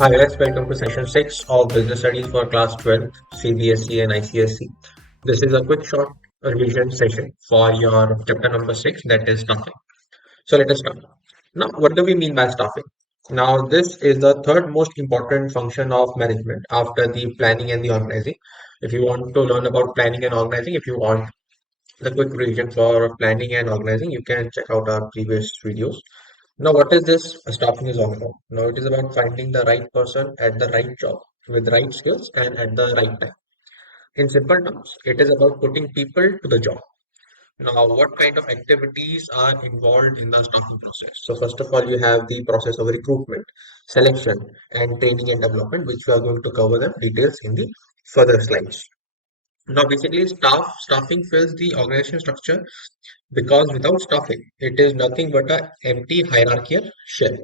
Hi guys, welcome to session 6 of Business Studies for Class 12, cbse and icse. This is a quick short revision session for your chapter number 6, that is staffing. So let us start. Now, what do we mean by staffing? Now, this is the third most important function of management after the planning and the organizing. If you want to learn about planning and organizing, if you want the quick revision for planning and organizing, you can check out our previous videos. Now, what is this staffing is all about? Now, it is about finding the right person at the right job with the right skills and at the right time. In simple terms, it is about putting people to the job. Now, what kind of activities are involved in the staffing process? So, first of all, you have the process of recruitment, selection, and training and development, which we are going to cover the details in the further slides. Now, basically, staffing fills the organization structure because without staffing, it is nothing but a empty hierarchical shell.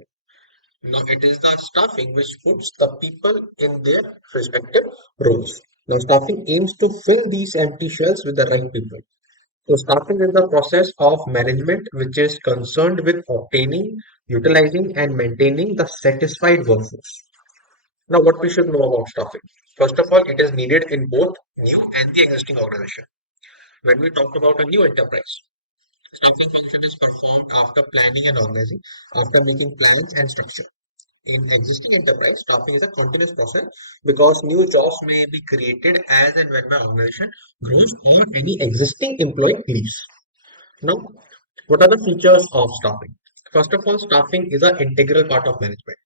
Now, it is the staffing which puts the people in their respective roles. Now, staffing aims to fill these empty shells with the right people. So, staffing is the process of management which is concerned with obtaining, utilizing, and maintaining the satisfied workforce. Now, what we should know about staffing? First of all, it is needed in both new and the existing organization. When we talk about a new enterprise, staffing function is performed after planning and organizing, after making plans and structure. In existing enterprise, staffing is a continuous process because new jobs may be created as and when my organization grows or any existing employee leaves. Now, what are the features of staffing? First of all, staffing is an integral part of management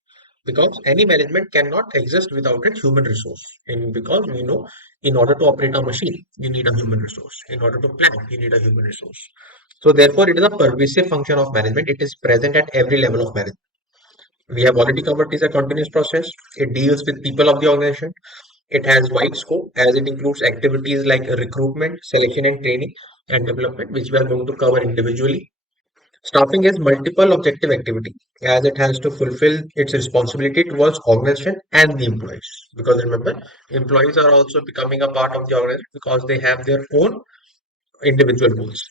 because any management cannot exist without a human resource. And because we know, in order to operate a machine, you need a human resource. In order to plan, you need a human resource. So, therefore, it is a pervasive function of management. It is present at every level of management. We have already covered this a continuous process. It deals with people of the organization. It has wide scope as it includes activities like recruitment, selection and training and development, which we are going to cover individually. Staffing is multiple objective activity as it has to fulfill its responsibility towards organization and the employees. Because remember, employees are also becoming a part of the organization because they have their own individual goals.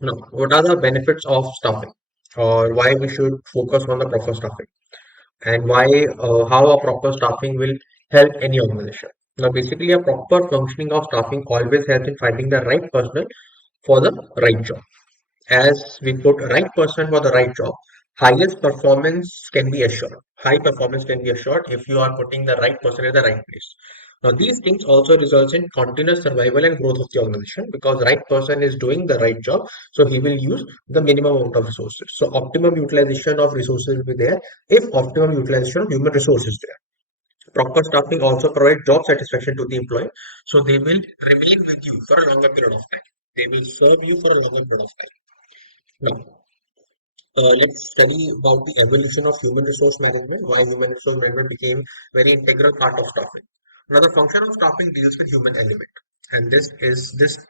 Now, what are the benefits of staffing or why we should focus on the proper staffing? And why how a proper staffing will help any organization. Now, basically, a proper functioning of staffing always helps in finding the right person for the right job. As we put right person for the right job, highest performance can be assured. High performance can be assured if you are putting the right person in the right place. Now, these things also results in continuous survival and growth of the organization because right person is doing the right job, so he will use the minimum amount of resources. So, optimum utilization of resources will be there if optimum utilization of human resources is there. Proper staffing also provides job satisfaction to the employee, so they will remain with you for a longer period of time. They will serve you for a longer period of time. Now, let's study about the evolution of human resource management, why human resource management became very integral part of staffing. Now, the function of staffing deals with human element, and this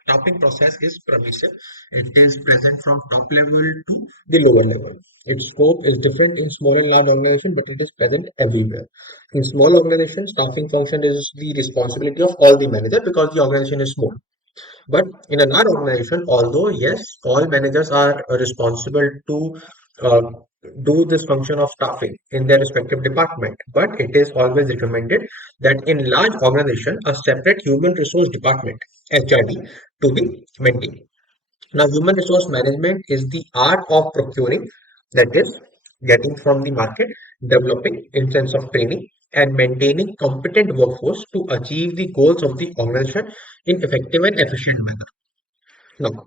staffing process is pervasive. It is present from top level to the lower level. Its scope is different in small and large organization, but it is present everywhere. In small organizations, staffing function is the responsibility of all the manager because the organization is small. But in a large organization, although yes, all managers are responsible to uh, do this function of staffing in their respective department, but it is always recommended that in large organization, a separate human resource department (HRD) to be maintained. Now, human resource management is the art of procuring, that is, getting from the market, developing in sense of training, and maintaining competent workforce to achieve the goals of the organization in effective and efficient manner. Now,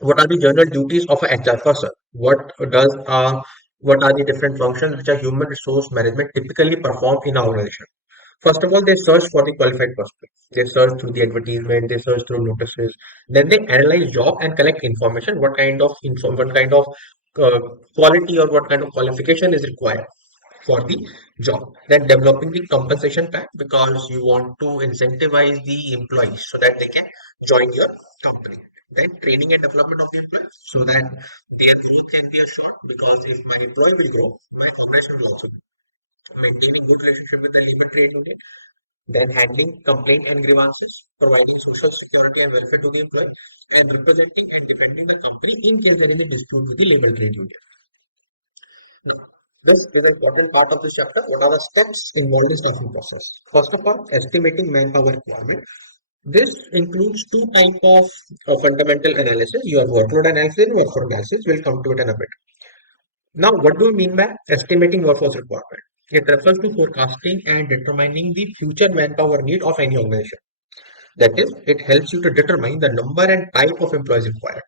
what are the general duties of an HR person? What are the different functions which a human resource management typically perform in an organization? First of all, they search for the qualified prospect. They search through the advertisement, they search through notices. Then they analyze job and collect information. What kind of uh, quality or what kind of qualification is required for the job. Then developing the compensation plan because you want to incentivize the employees so that they can join your company. Then training and development of the employees so that their growth can be assured because if my employee will grow, my organization will also grow. Maintaining good relationship with the labor trade union, then handling complaint and grievances, providing social security and welfare to the employee, and representing and defending the company in case there is a dispute with the labor trade union. Now, This is an important part of this chapter. What are the steps involved in staffing process? First of all, estimating manpower requirement. This includes two type of fundamental analysis. Your workload analysis and workforce analysis. We'll come to it in a bit. Now, what do we mean by estimating workforce requirement? It refers to forecasting and determining the future manpower need of any organization. That is, it helps you to determine the number and type of employees required.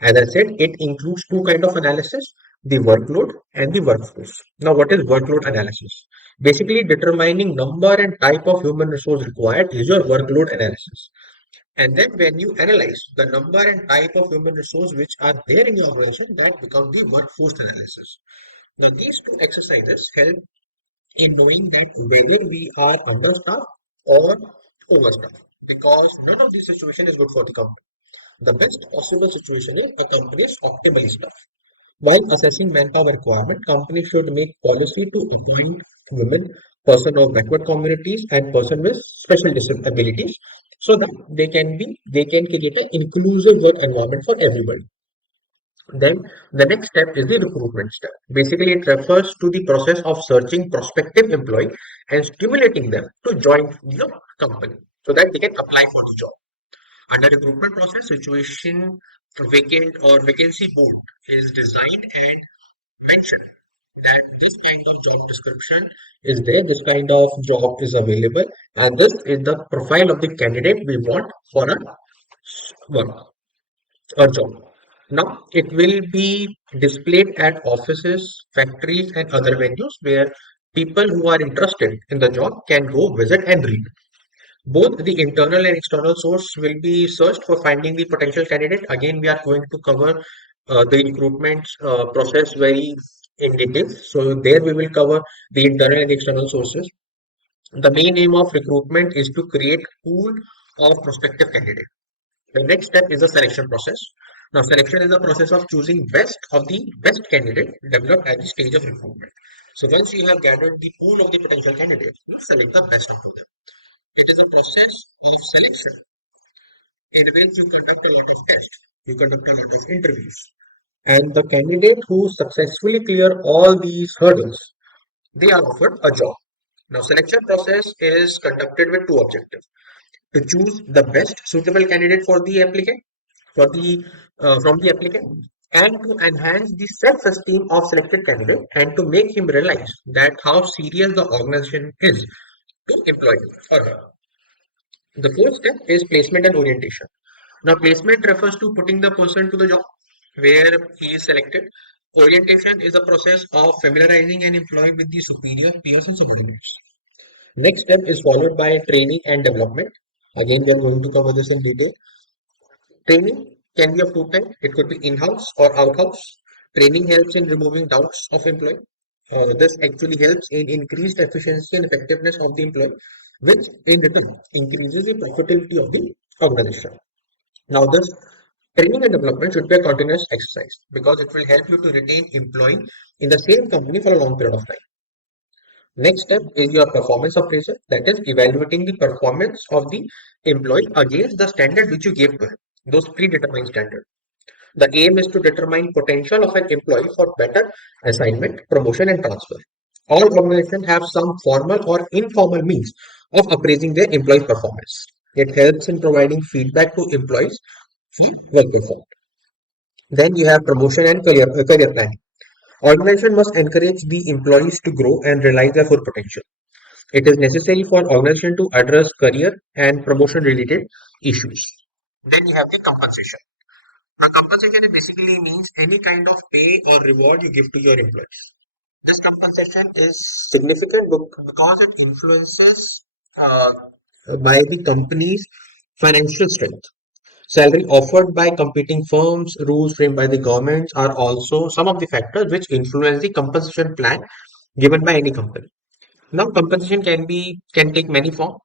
As I said, it includes two kind of analysis, the workload and the workforce. Now, what is workload analysis? Basically, determining number and type of human resource required is your workload analysis. And then when you analyze the number and type of human resource which are there in your organization, that becomes the workforce analysis. Now, these two exercises help in knowing that whether we are understaffed or overstaffed, because none of this situation is good for the company. The best possible situation is a company is optimally staffed. While assessing manpower requirement, companies should make policy to appoint women, person of backward communities, and person with special disabilities, so that they can create an inclusive work environment for everybody. Then the next step is the recruitment step. Basically, it refers to the process of searching prospective employee and stimulating them to join your company so that they can apply for the job. Under recruitment process, situation vacant or vacancy board is designed and mentioned that this kind of job description is there, this kind of job is available, and this is the profile of the candidate we want for a work or job. Now, it will be displayed at offices, factories, and other venues where people who are interested in the job can go visit and read. Both the internal and external source will be searched for finding the potential candidate. Again, we are going to cover the recruitment process very in detail. So there we will cover the internal and external sources. The main aim of recruitment is to create pool of prospective candidates. The next step is the selection process. Now, selection is the process of choosing best of the best candidate developed at the stage of recruitment. So once you have gathered the pool of the potential candidates, you select the best of them. It is a process of selection in which you conduct a lot of tests, you conduct a lot of interviews, and the candidate who successfully clear all these hurdles, they are offered a job. Now, selection process is conducted with two objectives: to choose the best suitable candidate for the applicant, for the from the applicant, and to enhance the self-esteem of selected candidate and to make him realize that how serious the organization is to employ him. Alright. The fourth step is placement and orientation. Now, placement refers to putting the person to the job where he is selected. Orientation is a process of familiarizing an employee with the superior peers and subordinates. Next step is followed by training and development. Again, we are going to cover this in detail. Training can be of two types. It could be in-house or out-house. Training helps in removing doubts of employee. This actually helps in increased efficiency and effectiveness of the employee, which in return increases the profitability of the organization. Now, this training and development should be a continuous exercise because it will help you to retain employee in the same company for a long period of time. Next step is your performance appraisal, that is evaluating the performance of the employee against the standard which you gave to him, those predetermined standards. The aim is to determine potential of an employee for better assignment, promotion, and transfer. All organizations have some formal or informal means of appraising their employees' performance. It helps in providing feedback to employees for work performed. Then you have promotion and career planning. Organization must encourage the employees to grow and realize their full potential. It is necessary for organization to address career and promotion related issues. Then you have the compensation. Now, compensation basically means any kind of pay or reward you give to your employees. This compensation is significant because it influences by the company's financial strength. Salary offered by competing firms, rules framed by the governments are also some of the factors which influence the compensation plan given by any company. Now, compensation can take many forms.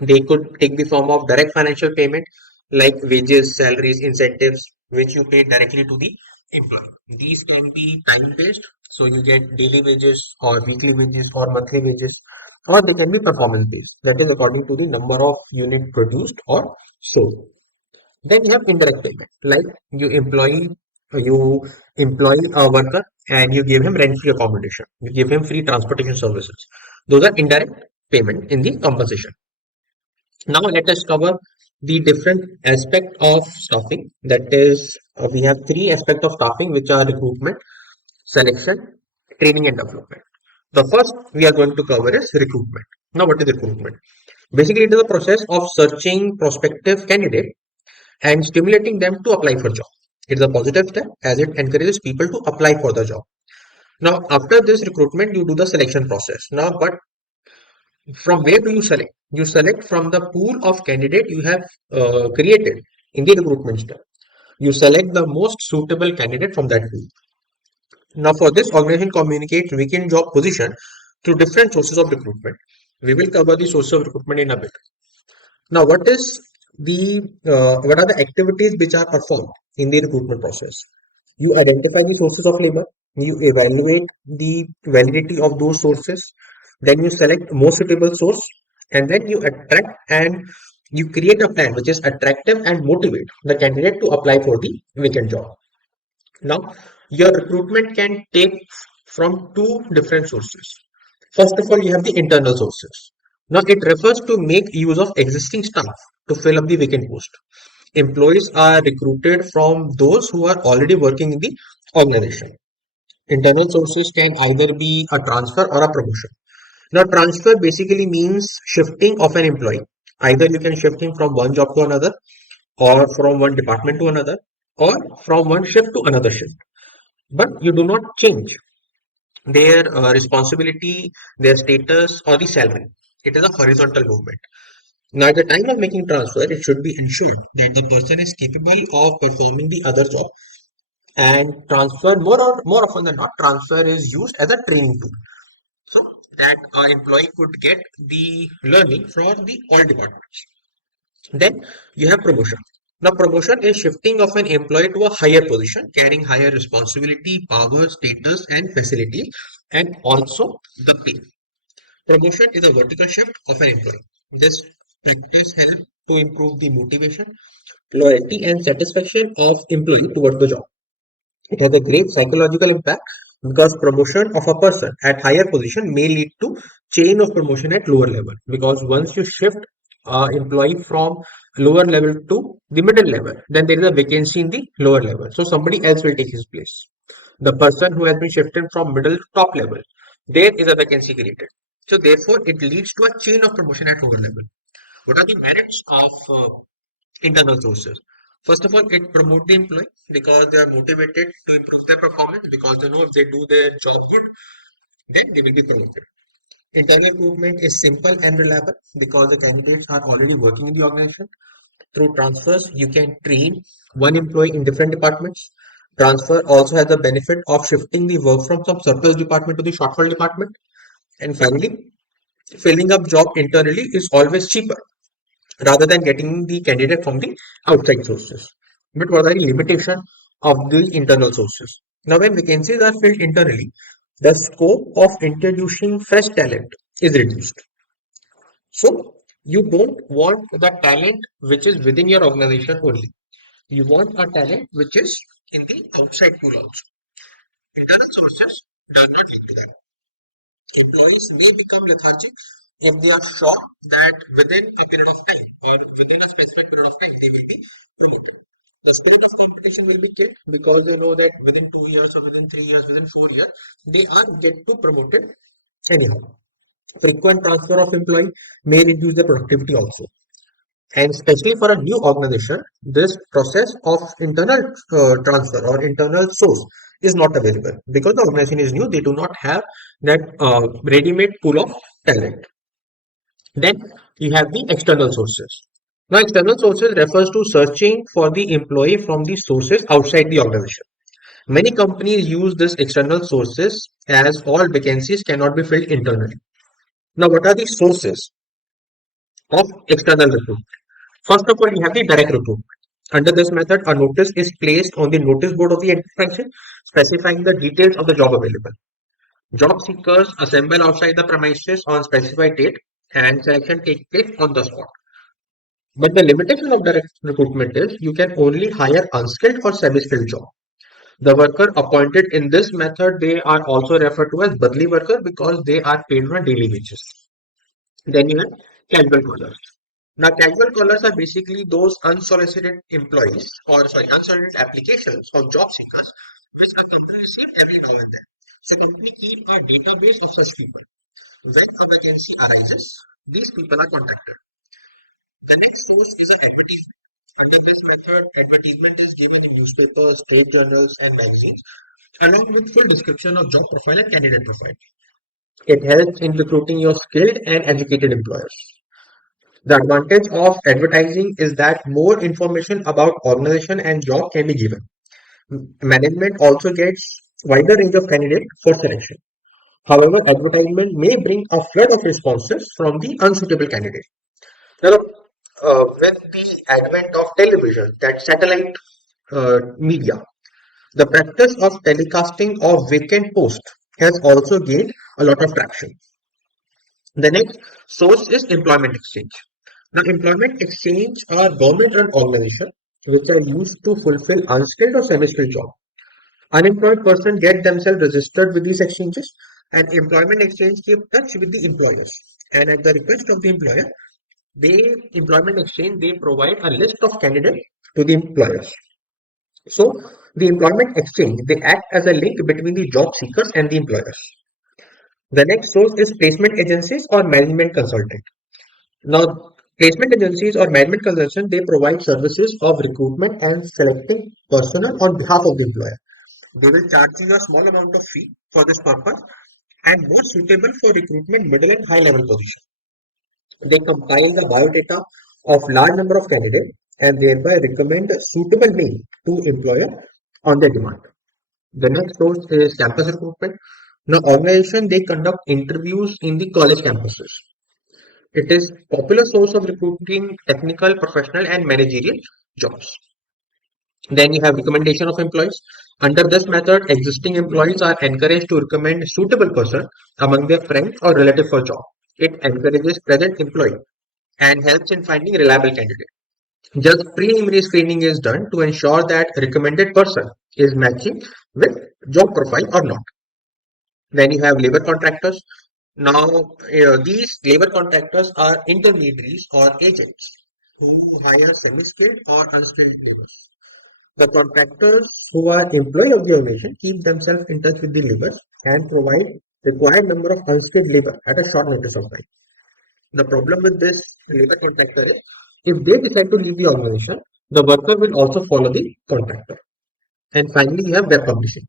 They could take the form of direct financial payment like wages, salaries, incentives, which you pay directly to the employee. These can be time based, so you get daily wages or weekly wages or monthly wages, or they can be performance based, that is according to the number of unit produced or sold. Then you have indirect payment, like you employee You employ a worker and you give him rent-free accommodation. You give him free transportation services. Those are indirect payment in the compensation. Now let us cover the different aspect of staffing. That is, we have three aspects of staffing, which are recruitment, selection, training, and development. The first we are going to cover is recruitment. Now, what is recruitment? Basically, it is a process of searching prospective candidate and stimulating them to apply for job. It is a positive step as it encourages people to apply for the job. Now, after this recruitment, you do the selection process. Now, but from where do you select? You select from the pool of candidate you have created in the recruitment step. You select the most suitable candidate from that pool. Now, for this, organization communicates vacant job position through different sources of recruitment. We will cover the sources of recruitment in a bit. Now, what are the activities which are performed in the recruitment process? You identify the sources of labor, you evaluate the validity of those sources, then you select most suitable source, and then you attract and you create a plan which is attractive and motivate the candidate to apply for the vacant job. Now, your recruitment can take from two different sources. First of all, you have the internal sources. Now, it refers to make use of existing staff to fill up the vacant post. Employees are recruited from those who are already working in the organization. Internal sources can either be a transfer or a promotion. Now, transfer basically means shifting of an employee. Either you can shift him from one job to another, or from one department to another, or from one shift to another shift. But you do not change their responsibility, their status, or the salary. It is a horizontal movement. Now, at the time of making transfer, it should be ensured that the person is capable of performing the other job. And transfer, more often than not, transfer is used as a training tool, so that our employee could get the learning from the all departments. Then you have promotion. Now, promotion is shifting of an employee to a higher position, carrying higher responsibility, power, status, and facility, and also the pay. Promotion is a vertical shift of an employee. This practice helps to improve the motivation, loyalty, and satisfaction of employee towards the job. It has a great psychological impact because promotion of a person at higher position may lead to chain of promotion at lower level, because once you shift employee from lower level to the middle level, then there is a vacancy in the lower level. So somebody else will take his place. The person who has been shifted from middle to top level, there is a vacancy created. So therefore, it leads to a chain of promotion at lower level. What are the merits of internal sources? First of all, it promotes the employee because they are motivated to improve their performance, because they know if they do their job good, then they will be promoted. Internal recruitment is simple and reliable because the candidates are already working in the organization. Through transfers, you can train one employee in different departments. Transfer also has the benefit of shifting the work from some surplus department to the shortfall department. And finally, filling up job internally is always cheaper rather than getting the candidate from the outside sources. But what are the limitations of the internal sources? Now, when vacancies are filled internally, the scope of introducing fresh talent is reduced. So, you don't want the talent which is within your organization only. You want a talent which is in the outside pool also. Internal sources does not lead to that. Employees may become lethargic if they are sure that within a period of time or within a specific period of time they will be promoted. The spirit of competition will be killed because they know that within 2 years or within 3 years, within 4 years, they are get to promoted anyhow. Frequent transfer of employee may reduce the productivity also. And especially for a new organization, this process of internal transfer or internal source is not available because the organization is new. They do not have that ready-made pool of talent. Then you have the external sources. Now, external sources refers to searching for the employee from the sources outside the organization. Many companies use this external sources as all vacancies cannot be filled internally. Now, what are the sources of external recruitment? First of all, you have the direct recruitment. Under this method, a notice is placed on the notice board of the enterprise specifying the details of the job available. Job seekers assemble outside the premises on specified date and selection takes place on the spot. But the limitation of direct recruitment is you can only hire unskilled or semi-skilled job. The worker appointed in this method, they are also referred to as badli worker because they are paid on a daily basis. Then you have casual callers. Now, casual callers are basically those unsolicited employees, or sorry, unsolicited applications of job seekers, which a company receives every now and then. So, company keep a database of such people. When a vacancy arises, these people are contacted. The next source is an advertisement. Under this method, advertisement is given in newspapers, trade journals, and magazines, along with full description of job profile and candidate profile. It helps in recruiting your skilled and educated employers. The advantage of advertising is that more information about organization and job can be given. Management also gets wider range of candidates for selection. However, advertisement may bring a flood of responses from the unsuitable candidate. Now, with the advent of television, that satellite media, the practice of telecasting of vacant posts has also gained a lot of traction. The next source is employment exchange. Now, employment exchange are government-run organizations which are used to fulfill unskilled or semi-skilled jobs. Unemployed person get themselves registered with these exchanges, and employment exchange keep touch with the employers. And at the request of the employer, they employment exchange they provide a list of candidates to the employers. So the employment exchange they act as a link between the job seekers and the employers. The next source is placement agencies or management consultant. Now, placement agencies or management consultants they provide services of recruitment and selecting personnel on behalf of the employer. They will charge you a small amount of fee for this purpose and more suitable for recruitment middle and high level position. They compile the biodata of large number of candidates and thereby recommend a suitable name to employer on their demand. The next source is campus recruitment. Now, organization they conduct interviews in the college campuses. It is popular source of recruiting technical, professional, and managerial jobs. Then you have recommendation of employees. Under this method, existing employees are encouraged to recommend suitable person among their friends or relative for job. It encourages present employee and helps in finding reliable candidate. Just preliminary screening is done to ensure that recommended person is matching with job profile or not. Then you have labor contractors. Now, these labor contractors are intermediaries or agents who hire semi-skilled or unskilled laborers. The contractors who are employee of the organization keep themselves in touch with the laborers and provide required number of unskilled labor at a short notice of time. The problem with this labor contractor is if they decide to leave the organization, the worker will also follow the contractor. And finally, you have web publishing.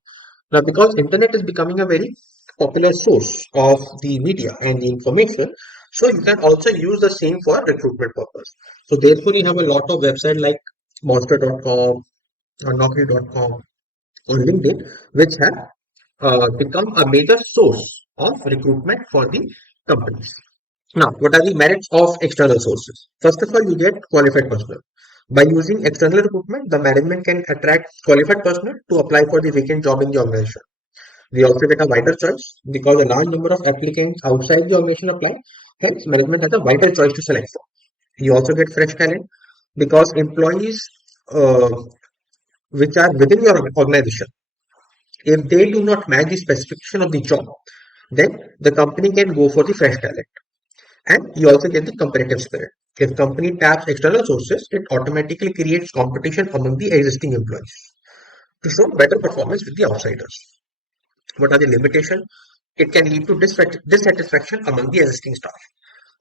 Now, because internet is becoming a very popular source of the media and the information, so you can also use the same for recruitment purpose. So therefore, you have a lot of websites like monster.com or naukri.com or LinkedIn, which have become a major source of recruitment for the companies. Now, what are the merits of external sources? First of all, you get qualified personnel. By using external recruitment, the management can attract qualified personnel to apply for the vacant job in the organization. We also get a wider choice because a large number of applicants outside the organization apply. Hence, management has a wider choice to select from. You also get fresh talent because employees uh, which are within your organization, if they do not match the specification of the job, then the company can go for the fresh talent. And you also get the competitive spirit. If company taps external sources, it automatically creates competition among the existing employees to show better performance with the outsiders. What are the limitations? It can lead to dissatisfaction among the existing staff.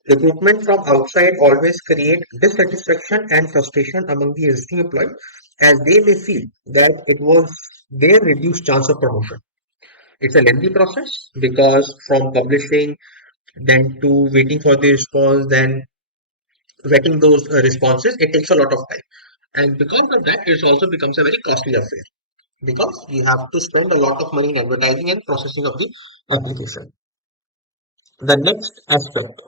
Recruitment from outside always create dissatisfaction and frustration among the existing employees as they may feel that it was their reduced chance of promotion. It's a lengthy process because from publishing, then to waiting for the response, then vetting those responses, it takes a lot of time. And because of that, it also becomes a very costly affair because you have to spend a lot of money in advertising and processing of the application. The next aspect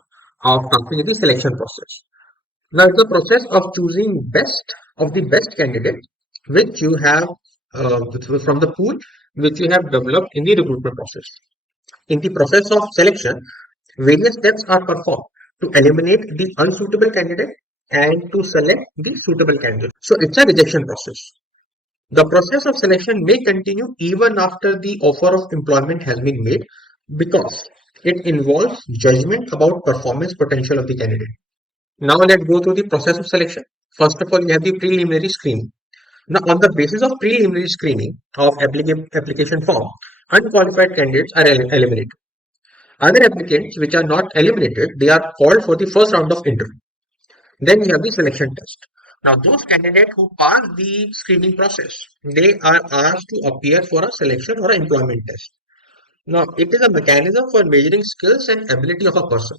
of talking is the selection process. Now, it's the process of choosing best of the best candidate which you have from the pool which you have developed in the recruitment process. In the process of selection, various steps are performed to eliminate the unsuitable candidate and to select the suitable candidate. So it's a rejection process. The process of selection may continue even after the offer of employment has been made because it involves judgment about performance potential of the candidate. Now let's go through the process of selection. First of all, you have the preliminary screening. Now, on the basis of preliminary screening of application form, unqualified candidates are eliminated. Other applicants which are not eliminated, they are called for the first round of interview. Then you have the selection test. Now, those candidates who pass the screening process, they are asked to appear for a selection or an employment test. Now, it is a mechanism for measuring skills and ability of a person.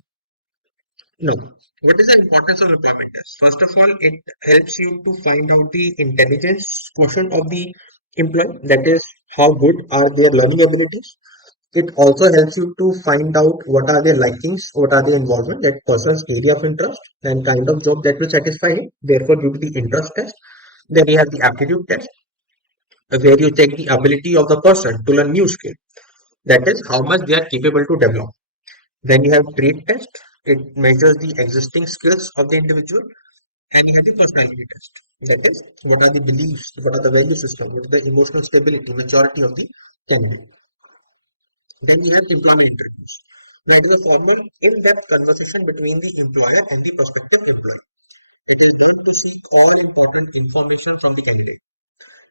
Now, what is the importance of employment test? First of all, it helps you to find out the intelligence quotient of the employee, that is, how good are their learning abilities. It also helps you to find out what are their likings, what are their involvement, that person's area of interest and kind of job that will satisfy him. Therefore, due to the interest test, then you have the aptitude test, where you check the ability of the person to learn new skill. That is how much they are capable to develop. Then you have trait test. It measures the existing skills of the individual. And you have the personality test. That is, what are the beliefs, what are the value system, what is the emotional stability, maturity of the candidate. Then you have employment interviews. That is a formal, in-depth conversation between the employer and the prospective employee. It is meant to seek all important information from the candidate.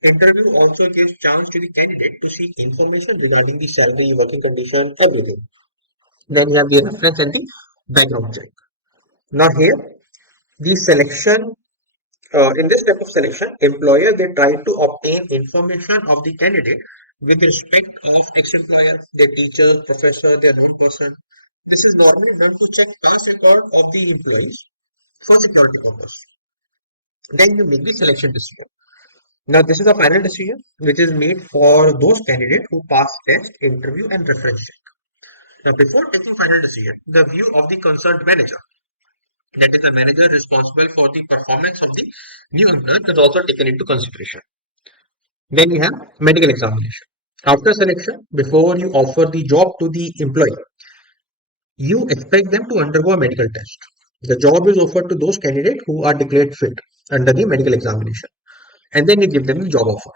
Interview also gives chance to the candidate to seek information regarding the salary, working condition, everything. Then you have the reference and the background check. Now here, the selection in this type of selection, employer they try to obtain information of the candidate with respect of ex-employer, their teacher, professor, their non-person. This is normally done to check past record of the employees for security purpose. Then you make the selection decision. Now this is a final decision which is made for those candidates who pass test, interview, and reference check. Now before taking final decision, the view of the concerned manager, that is the manager responsible for the performance of the new employer, is also taken into consideration. Then you have medical examination. After selection, before you offer the job to the employee, you expect them to undergo a medical test. The job is offered to those candidates who are declared fit under the medical examination. And then you give them the job offer.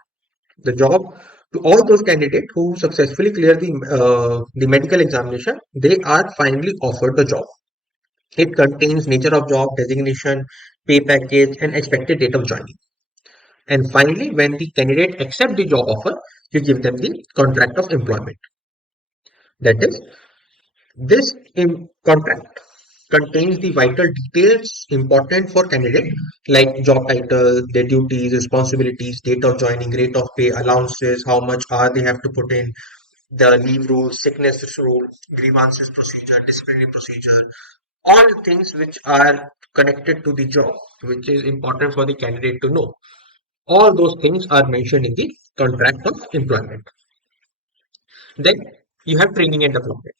The job to all those candidates who successfully clear the medical examination, they are finally offered the job. It contains nature of job, designation, pay package, and expected date of joining. And finally, when the candidate accepts the job offer, you give them the contract of employment. That is, this contract contains the vital details important for candidate like job title, their duties, responsibilities, date of joining, rate of pay, allowances, how much hour they have to put in, the leave rules, sickness rule, grievances procedure, disciplinary procedure, all things which are connected to the job, which is important for the candidate to know. All those things are mentioned in the contract of employment. Then you have training and development.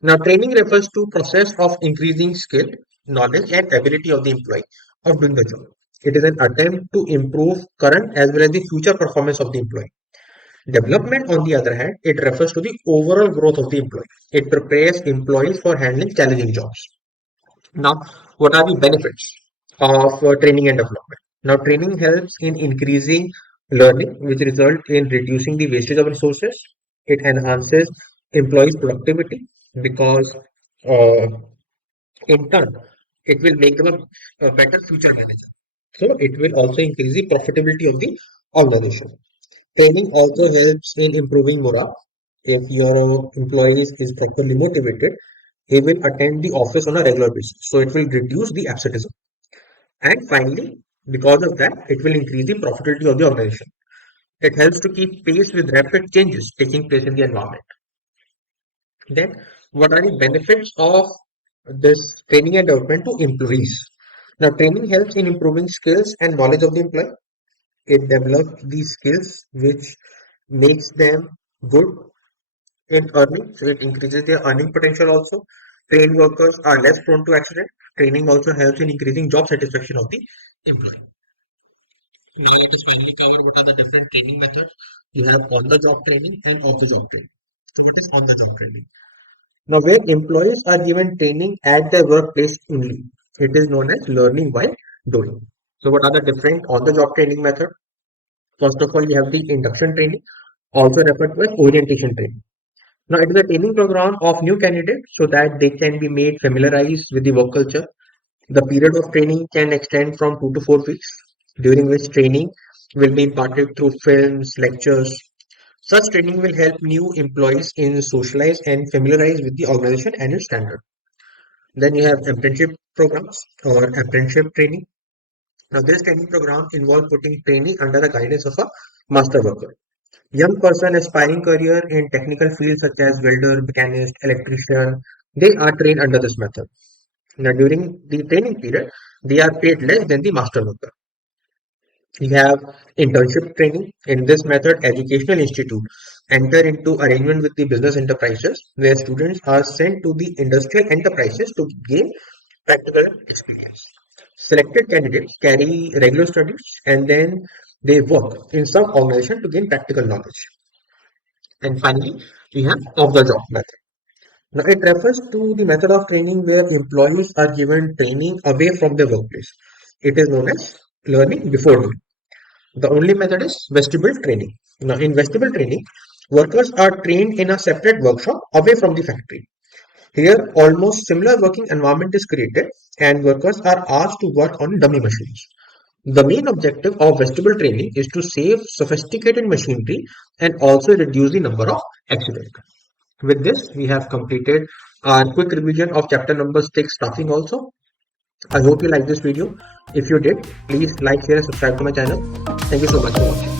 Now, training refers to process of increasing skill, knowledge, and ability of the employee of doing the job. It is an attempt to improve current as well as the future performance of the employee. Development, on the other hand, it refers to the overall growth of the employee. It prepares employees for handling challenging jobs. Now, what are the benefits of training and development? Now, training helps in increasing learning, which result in reducing the wastage of resources. It enhances employees' productivity because, uh, in turn, it will make them a better future manager. So, it will also increase the profitability of the organization. Training also helps in improving morale. If your employee is properly motivated, he will attend the office on a regular basis. So it will reduce the absenteeism. And finally, because of that, it will increase the profitability of the organization. It helps to keep pace with rapid changes taking place in the environment. Then, what are the benefits of this training and development to employees? Now, training helps in improving skills and knowledge of the employee. It develops these skills which makes them good in earning, so it increases their earning potential also. Trained workers are less prone to accident. Training also helps in increasing job satisfaction of the employee. Now let us finally cover what are the different training methods. You have on-the-job training and off-the-job training. So what is on-the-job training? Now where employees are given training at their workplace only. It is known as learning while doing. So what are the different on-the-job training methods? First of all, we have the induction training, also referred to as orientation training. Now, it is a training program of new candidates so that they can be made familiarized with the work culture. The period of training can extend from 2 to 4 weeks, during which training will be imparted through films, lectures. Such training will help new employees in socialize and familiarize with the organization and its standard. Then you have apprenticeship programs or apprenticeship training. Now, this training program involves putting trainee under the guidance of a master worker. Young person aspiring career in technical fields such as welder, mechanist, electrician, they are trained under this method. Now, during the training period, they are paid less than the master worker. We have internship training. In this method, educational institute enter into arrangement with the business enterprises where students are sent to the industrial enterprises to gain practical experience. Selected candidates carry regular studies and then they work in some organization to gain practical knowledge. And finally, we have off-the-job method. Now, it refers to the method of training where employees are given training away from their workplace. It is known as learning before doing. The only method is vestibule training. Now, in vestibule training, workers are trained in a separate workshop away from the factory. Here, almost similar working environment is created, and workers are asked to work on dummy machines. The main objective of vestibule training is to save sophisticated machinery and also reduce the number of accidents. With this, we have completed our quick revision of chapter number 6, staffing also. I hope you like this video. If you did, please like, share, and subscribe to my channel. Thank you so much for watching.